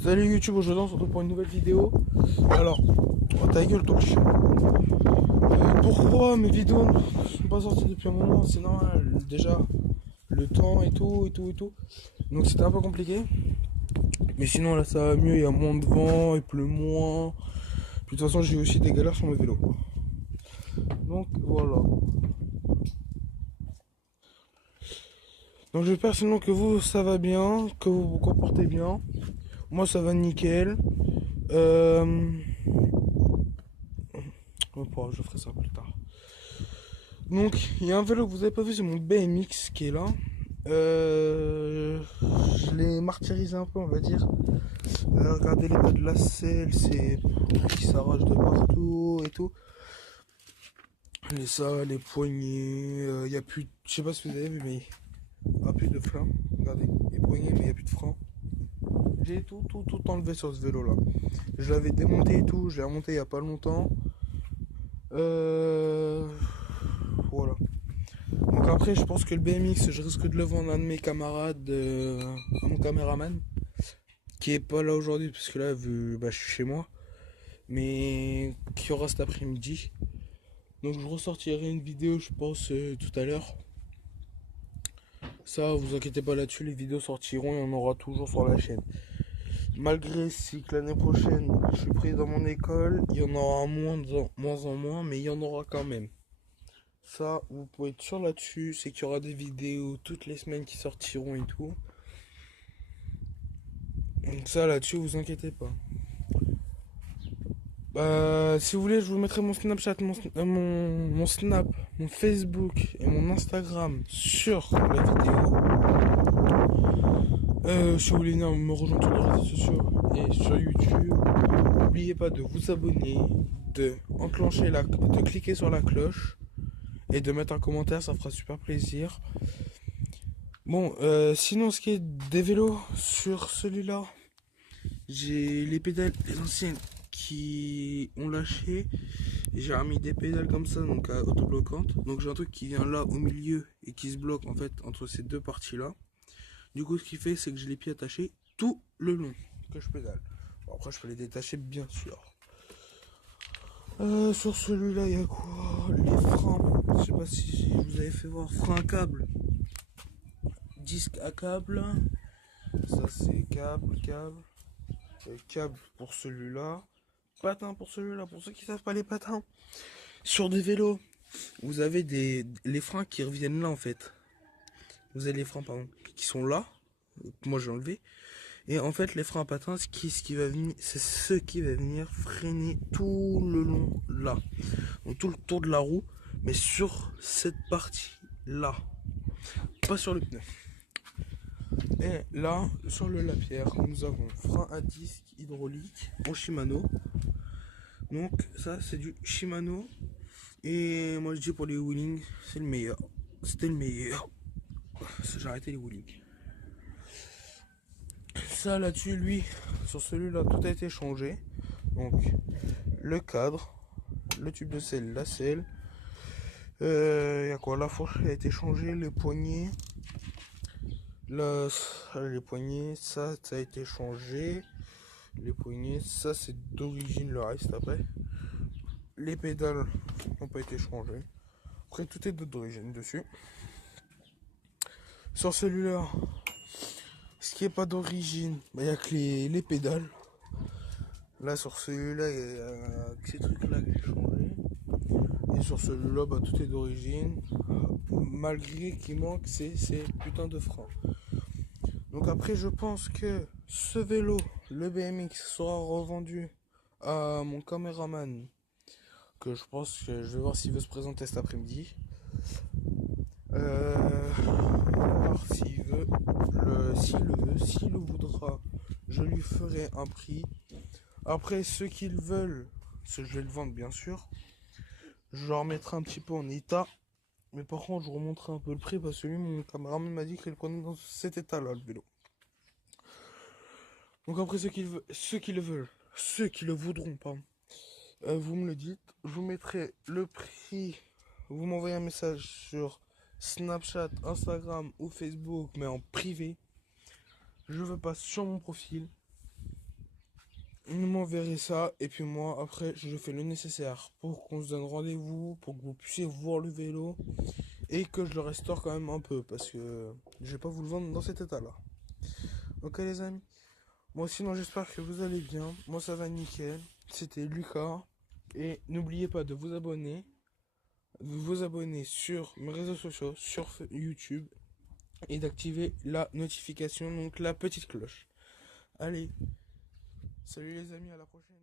Salut YouTube, aujourd'hui on se retrouve pour une nouvelle vidéo. Alors, oh, ta gueule ton chien. Pourquoi mes vidéos ne sont pas sorties depuis un moment? C'est normal, déjà, le temps et tout, et tout, et tout. Donc c'était un peu compliqué. Mais sinon là ça va mieux, il y a moins de vent, il pleut moins. Puis de toute façon j'ai aussi des galères sur mes vélos. Donc voilà. Donc j'espère sinon que vous ça va bien, que vous vous comportez bien. Moi ça va nickel. Euh... Je ferai ça plus tard. Donc, il y a un vélo que vous avez pas vu, c'est mon BMX qui est là. Je l'ai martyrisé un peu, on va dire. Regardez les pas de lacets, c'est qui s'arrache de partout et tout. Les poignets, il y a plus, je sais pas si vous avez vu, mais il n'y a plus de frein. Regardez, les poignets, mais il n'y a plus de frein. J'ai tout enlevé sur ce vélo là. Je l'avais démonté et tout, je l'ai remonté il y a pas longtemps. Voilà. Donc après, je pense que le BMX, je risque de le vendre à un de mes camarades, à mon caméraman, qui est pas là aujourd'hui, parce que là, je suis chez moi, mais qui aura cet après-midi. Donc je ressortirai une vidéo, je pense, tout à l'heure. Ça, vous inquiétez pas là-dessus, les vidéos sortiront, il y en aura toujours sur la chaîne. Malgré si que l'année prochaine, je suis pris dans mon école, il y en aura moins en moins, mais il y en aura quand même. Ça, vous pouvez être sûr là-dessus, c'est qu'il y aura des vidéos toutes les semaines qui sortiront et tout. Donc ça, là-dessus, vous inquiétez pas. Si vous voulez, je vous mettrai mon Snapchat, mon Snap, mon Facebook et mon Instagram sur la vidéo. Si vous voulez venir me rejoindre sur les réseaux sociaux et sur YouTube, n'oubliez pas de vous abonner, de cliquer sur la cloche et de mettre un commentaire, ça fera super plaisir. Bon, sinon, ce qui est des vélos, sur celui-là, j'ai les pédales anciennes qui ont lâché. J'ai remis des pédales comme ça, donc autobloquantes. Donc j'ai un truc qui vient là au milieu et qui se bloque en fait entre ces deux parties-là. Du coup, ce qui fait, c'est que j'ai les pieds attachés tout le long que je pédale. Bon, après, je peux les détacher, bien sûr. Sur celui-là, il y a quoi? Les freins. Je sais pas si vous avez fait voir. Frein à câble. Disque à câble. Ça, c'est câble. Câble pour celui-là. Patin pour celui-là. Pour ceux qui savent pas les patins. Sur des vélos, vous avez les freins qui reviennent là en fait. Vous avez les freins pardon, qui sont là. Moi j'ai enlevé. Et en fait les freins à patins, ce qui va venir, c'est ce qui va venir freiner tout le long là. Donc tout le tour de la roue, mais sur cette partie là. Pas sur le pneu. Et là, sur le lapierre, nous avons frein à disque hydraulique en Shimano. Donc ça c'est du Shimano. Et moi je dis pour les wheelings, c'est le meilleur. C'était le meilleur. J'ai arrêté les wheelings. Ça là-dessus, lui, sur celui-là, tout a été changé. Donc le cadre, le tube de selle, la selle. Y a quoi? La fourche a été changée, les poignées. Là, les poignées, ça a été changé. Les poignées, ça c'est d'origine, le reste après. Les pédales n'ont pas été changées. Après, tout est d'origine dessus. Sur celui-là, ce qui est pas d'origine, il n'y a que les pédales. Là, sur celui-là, il y a que ces trucs-là que j'ai changé. Et sur celui-là, tout est d'origine. Malgré qu'il manque ces putains de freins. Donc après, je pense que ce vélo, le BMX, sera revendu à mon caméraman. Que je pense que je vais voir s'il veut se présenter cet après-midi. Voir s'il veut. S'il le voudra, je lui ferai un prix. Après, ceux qui le veulent, je vais le vendre bien sûr. Je leur mettrai un petit peu en état. Mais par contre, je remonterai un peu le prix parce que lui, mon caméraman m'a dit qu'il le prenait dans cet état-là, le vélo. Donc après, ceux qui le veulent, ceux qui le voudront, pardon, vous me le dites. Je vous mettrai le prix. Vous m'envoyez un message sur Snapchat, Instagram ou Facebook, mais en privé. Je veux pas sur mon profil. vous m'enverrez ça, et puis moi, après, je fais le nécessaire pour qu'on se donne rendez-vous, pour que vous puissiez voir le vélo, et que je le restaure quand même un peu, parce que je vais pas vous le vendre dans cet état-là. Ok les amis? Moi sinon j'espère que vous allez bien, moi ça va nickel, c'était Lucas, et n'oubliez pas de vous abonner sur mes réseaux sociaux, sur YouTube, et d'activer la notification, donc la petite cloche. Allez, salut les amis, à la prochaine.